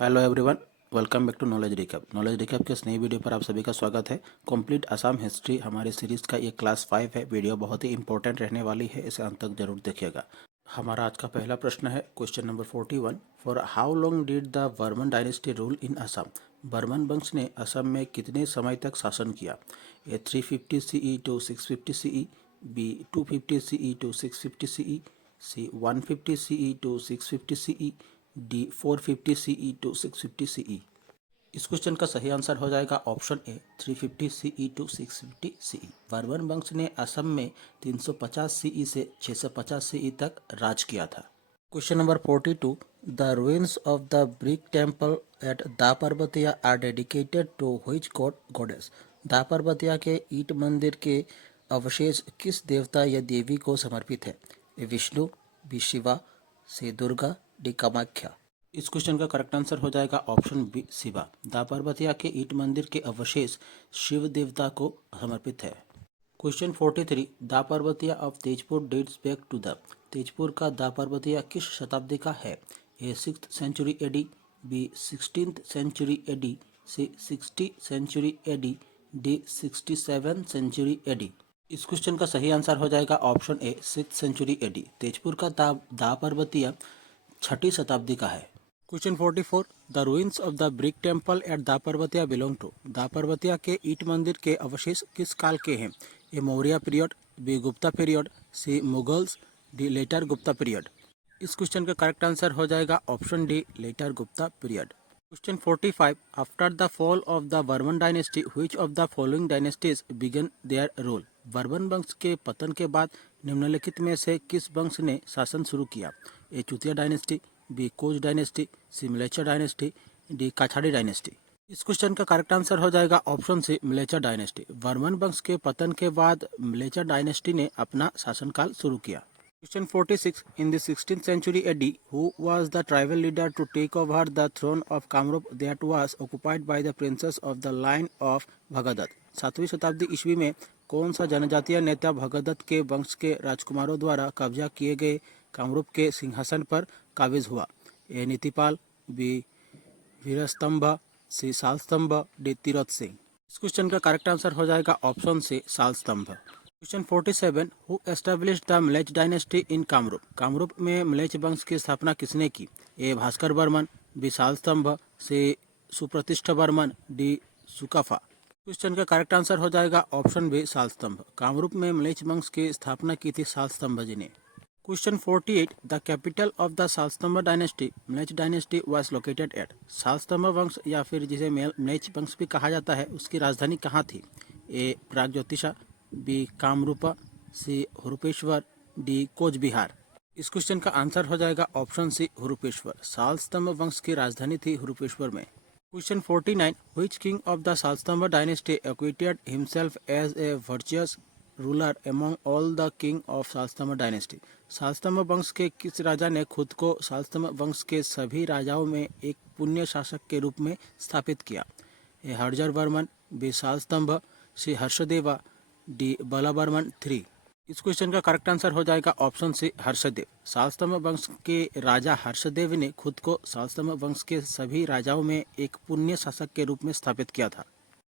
Hello everyone, welcome back to knowledge recap के इस नई वीडियो पर आप सभी का स्वागत है। कंप्लीट असम हिस्ट्री हमारी सीरीज़ का ये क्लास 5 है। वीडियो बहुत ही इंपॉर्टेंट रहने वाली है, इसे अंत तक जरूर देखिएगा। हमारा आज का पहला प्रश्न है question number 41। For how long did the Burman dynasty rule in Assam? Burman वंश ने असम में कितने समय तक शासन किया? A 350 CE to 650 CE, B 250 CE to 650 CE, C 150 CE to 650 CE, D 450 CE to 650 CE। इस क्वेश्चन का सही आंसर हो जाएगा option A 350 CE to 650 CE। Burman वंश ने असम में 350 CE से 650 CE तक राज किया था। Question number 42। The ruins of the brick temple at Da Parbatia are dedicated to which god goddess? Da Parbatia के ईट मंदिर के अवशेष किस देवता या देवी को समर्पित है? ए विष्णु, बी शिवा, सी दुर्गा, डी कामाख्या। इस क्वेश्चन का करेक्ट आंसर हो जाएगा ऑप्शन बी शिवा। दा पर्वतिया के ईट मंदिर के अवशेष शिव देवता को समर्पित है। Question 43। Da Parbatia of Tezpur dates back to the? Tezpur का दा पर्वतिया किस शताब्दी का है? A 6th century AD, B 16th century AD, C 60 century AD, D 67 century AD. इस क्वेश्चन का सही आंसर हो जाएगा option A 6th century AD. Tezpur का दा पर्वतिया 6ठी शताब्दी का है। Question 44। The ruins of the brick temple at Da Parbatia belong to? दा पर्वतिया के ईट मंदिर के अवशेष किस काल के हैं? A Maurya period, B Gupta period, C Mughals, D later Gupta period. इस क्वेश्चन का करेक्ट आंसर हो जाएगा option D later Gupta period. Question 45। After the fall of the Burman dynasty which of the following dynasties began their rule? Barman वंश के पतन के बाद निम्नलिखित में से किस वंश ने शासन शुरू किया? ए चुतिया डायनेस्टी, बी कोच डायनेस्टी, सी म्लेच्छा डायनेस्टी, डी काछाड़ी डायनेस्टी। इस क्वेश्चन का करेक्ट आंसर हो जाएगा ऑप्शन सी म्लेच्छा डायनेस्टी। बर्मन वंश के पतन के बाद म्लेच्छा डायनेस्टी ने अपना शासनकाल शुरू किया। Question 46। In the 16th century AD, who was the tribal leader to take over the throne of Kamrup that was occupied by the princes of the line of Bhagadatta? 7वीं शताब्दी ईस्वी में कौन सा जनजातीय नेता भगदत्त के वंश के राजकुमारों द्वारा कब्जा किए गए कामरूप के सिंहासन पर काबिज हुआ? A Nitipal, B Virastambha, C Salastambha, D Tirath Singh. इस क्वेश्चन का करेक्ट आंसर हो जाएगा option C Salastambha. Question 47। Who established the Mlechchha dynasty in Kamarupa? Kamarupa में म्लेच्छ वंश की स्थापना किसने की? A Bhaskar Barman, B Salastambha, C Supratishtha Barman, D Sukapha. Question का करेक्ट आंसर हो जाएगा ऑप्शन बी सालस्तंभ। कामरूप में म्लेच्छ वंश की स्थापना की थी सालस्तंभ जी ने। Question 48। The capital of the Salastambha dynasty Mlechchha dynasty was located at? Salastambha वंश या फिर जिसे म्लेच्छ वंश भी कहा जाता है, उसकी राजधानी कहाँ थी? ए प्रागज्योतिषा, बी कामरूपा, सी हुरुपेश्वर, डी कोच बिहार। इस क्वेश्चन का आंसर हो जाएगा ऑप्शन सी हुरुपेश्वर। सालस्तंभ वंश की राजधानी थी हुरुपेश्वर में। Question 49। Which king of the Salastambha dynasty acquitted himself as a virtuous ruler among all the king of Salastambha dynasty? Salastambha वंश के किस राजा ने खुद को सालस्तंभ वंश के सभी राजाओं में एक पुण्य शासक के रूप में स्थापित किया? ए हर्जर वर्मन, बी सालस्तंभ, सी हर्षदेवा, डी बलाबर्मन 3। इस क्वेश्चन का करेक्ट आंसर हो जाएगा ऑप्शन सी हर्षदेव। सालस्तंभ वंश के राजा हर्षदेव ने खुद को सालस्तंभ वंश के सभी राजाओं में एक पुण्य शासक के रूप में स्थापित किया था।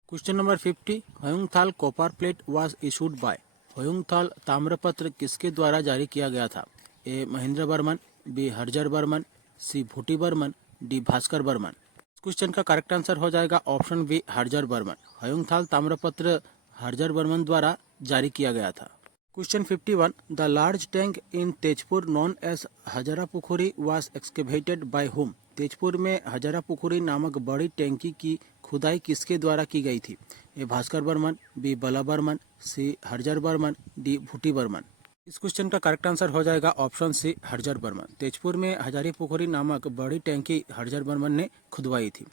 Question number 50। Hayungthal copper plate was issued by? Hayungthal ताम्रपत्र किसके द्वारा जारी किया गया था? A Mahendra Barman, B Harjar Barman, C Bhuti Barman, D Bhaskar Barman. Question का करेक्ट आंसर हो जाएगा ऑप्शन बी हर्जर बर्मन। होयुंगथाल ताम्रपत्र हर्जर बर्मन द्वारा जारी किया गया था। Question 51। The large tank in Tezpur known as Hazara Pukhuri was excavated by whom? Tezpur में हजारा पुखुरी नामक बड़ी टैंकी की खुदाई किसके द्वारा की गई थी? ए भास्कर बर्मन, बी बला बर्मन, सी हर्जर बर्मन, डी भूटी बर्मन। इस क्वेश्चन का करेक्ट आंसर हो जाएगा ऑप्शन सी हर्जर बर्मन। तेजपुर में हजारी पुखुरी नामक बड़ी टैंकी हर्जर बर्मन ने खुदवाई थी।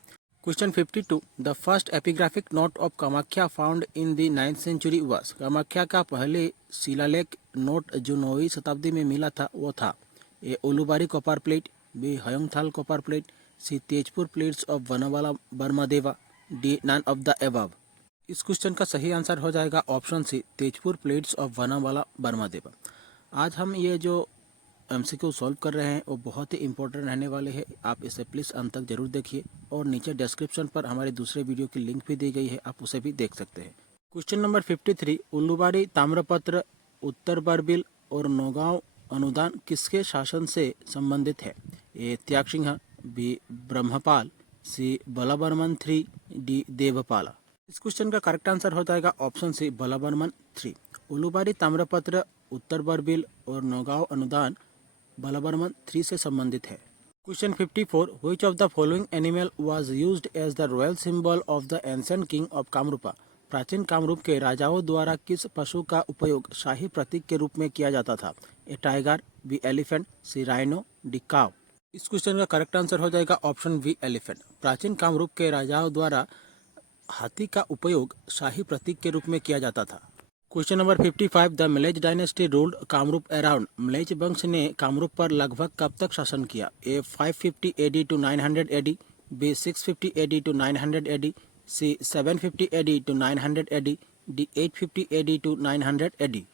Question 52। The first epigraphic note of Kamakhya found in the 9th century was? Kamakhya का पहले शिलालेख नोट जो 9वीं शताब्दी में मिला था वो था? A Ulubari copper plate, B Hayungthal copper plate, C Tezpur plates of Vanavala Barmadeva, D none of the above. इस क्वेश्चन का सही आंसर हो जाएगा option C Tezpur plates of Vanavala Barmadeva. आज हम ये जो एमसीक्यू सॉल्व कर रहे हैं वो बहुत ही इंपॉर्टेंट रहने वाले हैं। आप इसे प्लीज़ अंत तक जरूर देखिए और नीचे डिस्क्रिप्शन पर हमारे दूसरे वीडियो की लिंक भी दी गई है, आप उसे भी देख सकते हैं। क्वेश्चन नंबर 53, उल्लुबाड़ी ताम्रपत्र, उत्तर बरबिल और नौगांव अनुदान किसके शासन से संबंधित है? ए त्याग सिंह, बी ब्रह्मपाल, सी बलाबर्मन 3, डी देवपाला। इस क्वेश्चन का करेक्ट आंसर हो जाएगा ऑप्शन सी बलाबर्मन 3। उल्लुबाड़ी ताम्रपत्र, उत्तर बरबिल और नौगांव अनुदान बलाबर्मन 3 से संबंधित है। Question 54, which of the following animal was used as the royal symbol of the ancient king of Kamarupa? प्राचीन कामरूप के राजाओं द्वारा किस पशु का उपयोग शाही प्रतीक के रूप में किया जाता था? ए टाइगर, बी एलिफेंट, सी राइनो, डी काव। इस क्वेश्चन का करेक्ट आंसर हो जाएगा ऑप्शन बी एलिफेंट। प्राचीन कामरूप के राजाओं द्वारा हाथी का उपयोग शाही प्रतीक के रूप में किया जाता था। Question number 55, the Mlechchha dynasty ruled Kamarupa around? Mlechchha वंश ने कामरूप पर लगभग कब तक शासन किया? A 550 AD to 900 AD, B 650 AD to 900 AD, C 750 AD to 900 AD, D 850 AD to 900 AD.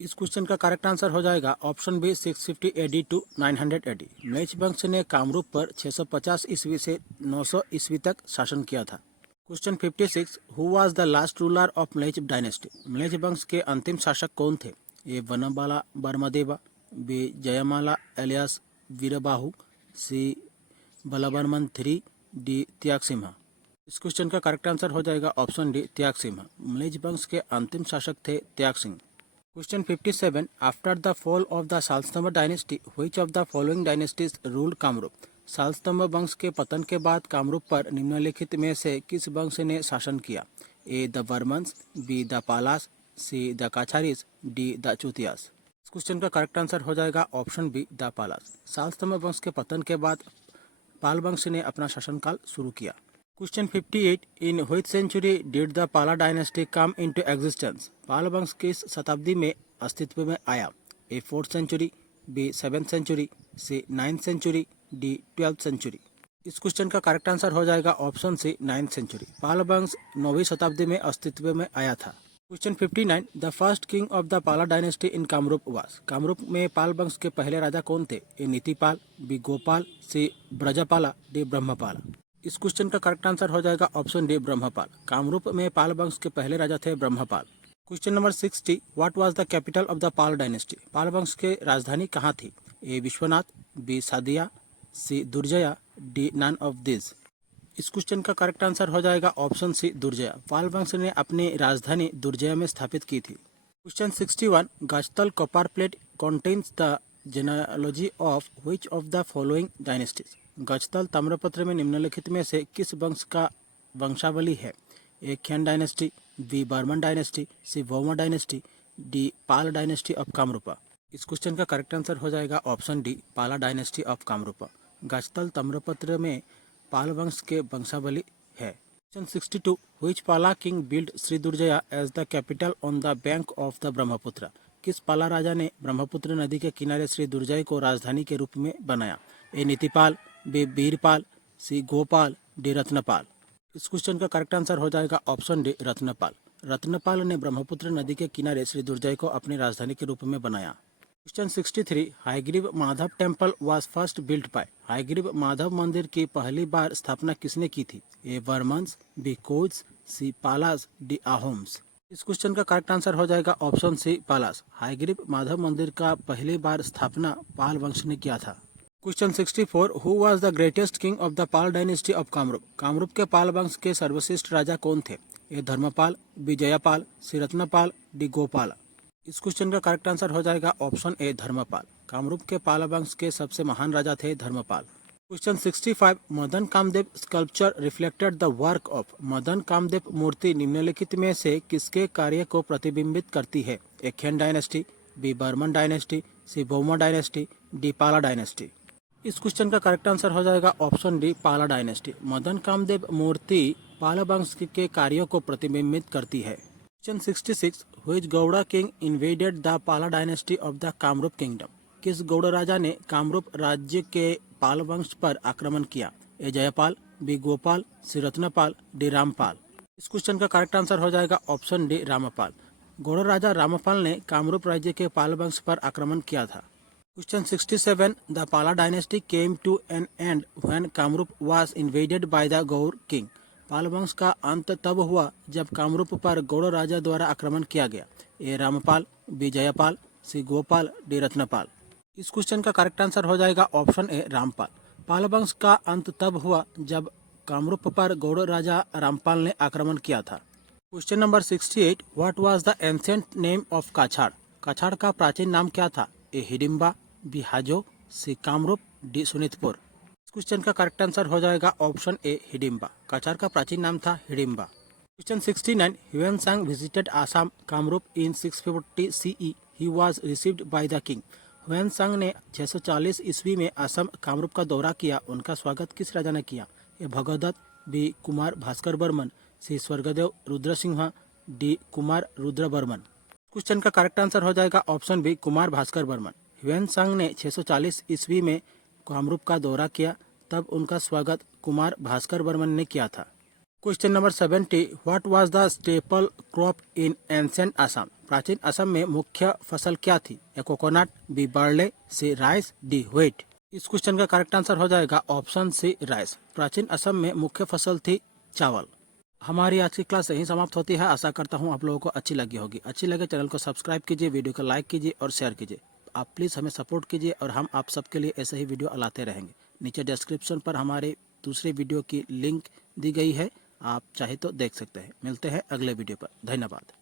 इस क्वेश्चन का करेक्ट आंसर हो जाएगा option B 650 AD to 900 AD. Mlechchha वंश ने कामरूप पर 650 ईस्वी से 900 ईस्वी तक शासन किया था। Question 56, who was the last ruler of Mlechchha dynasty? Mlechchha वंश के अंतिम शासक कौन थे? A Vanamala Varmadeva, B Jayamala alias Virabahu, C Balavarman 3, D Tyag Singh. इस क्वेश्चन का करेक्ट आंसर हो जाएगा ऑप्शन डी त्याग सिंह। मलेज वंश के अंतिम शासक थे Tyag Singh. Question 57, after the fall of the Salastambha dynasty which of the following dynasties ruled Kamrup? Salastambha वंश के पतन के बाद कामरूप पर निम्नलिखित में से किस वंश ने शासन किया? A the Varmans, B the Palas, C the Kacharis, D the Chutiyas. इस क्वेश्चन का करेक्ट आंसर हो जाएगा option B the Palas. Salastambha वंश के पतन के बाद पाल वंश ने अपना शासनकाल शुरू किया। Question 58, in which century did the Pala dynasty come into existence? Pal वंश किस शताब्दी में अस्तित्व में आया? A 4th century, B 7th century, C 9th century, D 12th century. इस क्वेश्चन का करेक्ट आंसर हो जाएगा ऑप्शन सी 9th सेंचुरी। पाल वंश 9वीं शताब्दी में अस्तित्व में आया था। Question 59, the first king of the Pala dynasty in Kamrup वास? कामरूप में पाल वंश के पहले राजा कौन थे? ए नीतिपाल, बी गोपाल, सी ब्रजपाला, डी ब्रह्मपाल। इस क्वेश्चन का करेक्ट आंसर हो जाएगा ऑप्शन डी ब्रह्मपाल। कामरूप में पाल वंश के पहले राजा थे Brahmapal. Question number 60, what was the capital of the Pal dynasty? Pal वंश के राजधानी कहाँ थी? A Vishwanath, B Sadiya, C Durjaya, D none of this. इस क्वेश्चन का करेक्ट आंसर हो जाएगा ऑप्शन सी दुर्जया। पाल वंश ने अपनी राजधानी दुर्जया में स्थापित की थी। Question 61, Gajtal copper plate contains the genealogy of which of the following dynasties? Gajtal ताम्रपत्र में निम्नलिखित में से किस वंश का वंशावली है? A Khain dynasty, B Barman dynasty, C Voma dynasty, D Pal dynasty of Kamrupa. इस क्वेश्चन का करेक्ट आंसर हो जाएगा option D Pala dynasty of Kamrupa. Gajtal ताम्रपत्र में पाल वंश के वंशावली है। Question 62, which Pala king build Shri Durjaya as the capital on the bank of the Brahmaputra? किस पाला राजा ने ब्रह्मपुत्र नदी के किनारे श्री दुर्जय को राजधानी के रूप में बनाया? ए नीतिपाल, बी बीरपाल, सी गोपाल, डी रत्नपाल। इस क्वेश्चन का करेक्ट आंसर हो जाएगा ऑप्शन डी रत्नपाल। रत्नपाल ने ब्रह्मपुत्र नदी के किनारे श्री दुर्जय को अपनी राजधानी के रूप में बनाया। Question 63, Hayagriva Madhav temple was first built by? Hayagriva Madhav मंदिर की पहली बार स्थापना किसने की थी? A Varmans, B Koch, C Palas, D Ahoms. इस क्वेश्चन का करेक्ट आंसर हो जाएगा ऑप्शन सी पालास। हायग्रीव माधव मंदिर का पहली बार स्थापना पाल वंश ने किया था। Question 64, who was the greatest king of the Pal dynasty of Kamrup? Kamrup के पाल वंश के सर्वश्रेष्ठ राजा कौन थे? ए धर्मपाल, बी जयपाल, सी रत्नपाल, डी गोपाल। इस क्वेश्चन का करेक्ट आंसर हो जाएगा ऑप्शन ए धर्मपाल। कामरूप के पाल वंश के सबसे महान राजा थे Dharmapal. Question 65, Madan Kamdev sculpture reflected the work of? Madan Kamdev मूर्ति निम्नलिखित में से किसके कार्य को प्रतिबिंबित करती है? A Khain dynasty, B Barman dynasty, C Voma dynasty, D Pala dynasty. इस क्वेश्चन का करेक्ट आंसर हो जाएगा option D Pala dynasty. Madan Kamdev मूर्ति पाल वंश के कार्यों को प्रतिबिंबित करती है। Question 66, which Gauda king invaded the Pala dynasty of the Kamrup kingdom? किस गौड़ राजा ने कामरूप राज्य के पाल वंश पर आक्रमण किया? ए जयपाल, बी गोपाल, सी रत्नपाल, डी रामपाल। इस क्वेश्चन का करेक्ट आंसर हो जाएगा ऑप्शन डी रामपाल। गौड़ राजा रामपाल ने कामरूप राज्य के पाल वंश पर आक्रमण किया था। Question 67. The Pala dynasty came to an end when Kamrup was invaded by the Gaur king. पाल वंश का अंत तब हुआ जब कामरूप पर गौड़ राजा द्वारा आक्रमण किया गया। ए रामपाल, बी जयपाल, सी गोपाल, डी रत्नपाल। इस क्वेश्चन का करेक्ट आंसर हो जाएगा ऑप्शन ए रामपाल। पाल वंश का अंत तब हुआ जब कामरूप पर गौड़ राजा रामपाल ने आक्रमण किया था। Question number 68. What was the ancient name of Cachar? Cachar का प्राचीन नाम क्या था? A Hidimba, B Hajo, C Kamrup, D Sonitpur. इस क्वेश्चन का करेक्ट आंसर हो जाएगा ऑप्शन ए हिडिम्बा। काछाड़ का प्राचीन नाम था Hidimba. Question 69. Hiuen Tsang visited Assam Kamrup in 640 CE. He was received by the king. Hiuen Tsang ने 640 ईस्वी में असम कामरूप का दौरा किया। उनका स्वागत किस राजा ने किया? ए भगदत्त, बी कुमार भास्कर बर्मन, सी स्वर्गदेव रुद्रसिंह, डी कुमार रुद्र बर्मन। क्वेश्चन का करेक्ट आंसर हो जाएगा ऑप्शन बी कुमार भास्कर बर्मन। ह्यूएनसांग ने 640 ईस्वी में कामरूप का दौरा किया, तब उनका स्वागत कुमार भास्कर बर्मन ने किया था। Question number 70. What was the staple crop in ancient Assam? प्राचीन असम में मुख्य फसल क्या थी? ए कोकोनट, बी बार्ले, सी राइस, डी व्हीट। इस क्वेश्चन का करेक्ट आंसर हो जाएगा ऑप्शन सी राइस। प्राचीन असम में मुख्य फसल थी चावल। हमारी आज की क्लास यहीं समाप्त होती है। आशा करता हूँ आप लोगों को अच्छी लगी होगी। अच्छी लगे चैनल को सब्सक्राइब कीजिए, वीडियो को लाइक कीजिए और शेयर कीजिए। आप प्लीज़ हमें सपोर्ट कीजिए और हम आप सबके लिए ऐसे ही वीडियो लाते रहेंगे। नीचे डिस्क्रिप्शन पर हमारे दूसरे वीडियो की लिंक दी गई है, आप चाहे तो देख सकते हैं। मिलते हैं अगले वीडियो पर। धन्यवाद।